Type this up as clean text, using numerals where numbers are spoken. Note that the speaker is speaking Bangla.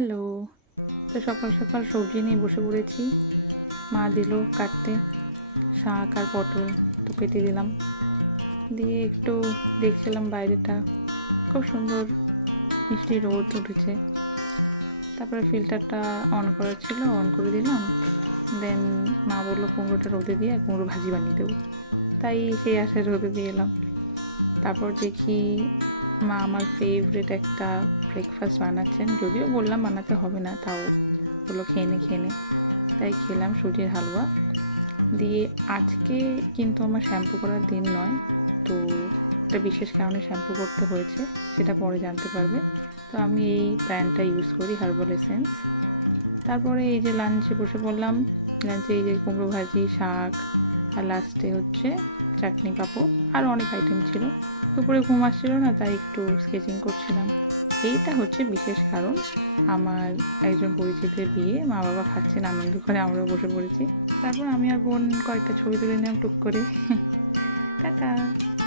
হ্যালো। তো সকাল সকাল সবজি নিয়ে বসে পড়েছি। মা দিল কাটতে শাক আর পটল, তো কেটে দিলাম। দিয়ে একটু দেখছিলাম বাইরেটা, খুব সুন্দর মিষ্টি রোদ উঠেছে। তারপরে ফিল্টারটা অন করা ছিল, অন করে দিলাম। দেন মা বললো কুমড়োটা রোদে দিয়ে কুমড়ো ভাজি বানিয়ে দেবো, তাই সেই আশায় রোদে দিয়ে এলাম। তারপর দেখি মা আমার ফেভারিট একটা ব্রেকফাস্ট বানাচ্ছেন, যদিও বললাম বানাতে হবে না, তাও বললো খেয়ে নে। তাই খেলাম সুজির হালুয়া দিয়ে। আজকে কিন্তু আমার শ্যাম্পু করার দিন নয়, তো একটা বিশেষ কারণে শ্যাম্পু করতে হয়েছে, সেটা পরে জানতে পারবে। তো আমি এই ব্র্যান্ডটা ইউজ করি, হার্বাল এসেন্স। তারপরে এই যে লাঞ্চে বসে পড়লাম। লাঞ্চে এই যে কুমড়ো ভাজি, শাক, আর লাস্টে হচ্ছে চাটনি, পাঁপড়, আর অনেক আইটেম ছিল। দুপুরে ঘুম আসছিল না, তাই একটু স্কেচিং করছিলাম। এইটা হচ্ছে বিশেষ কারণ, আমার একজন পরিচিতের বিয়ে, মা বাবা খাচ্ছেন আনন্দ করে, আমরাও বসে পড়েছি। তারপর আমি আর বোন কয়েকটা ছবি তুলে নিলাম টুক করে। টাটা।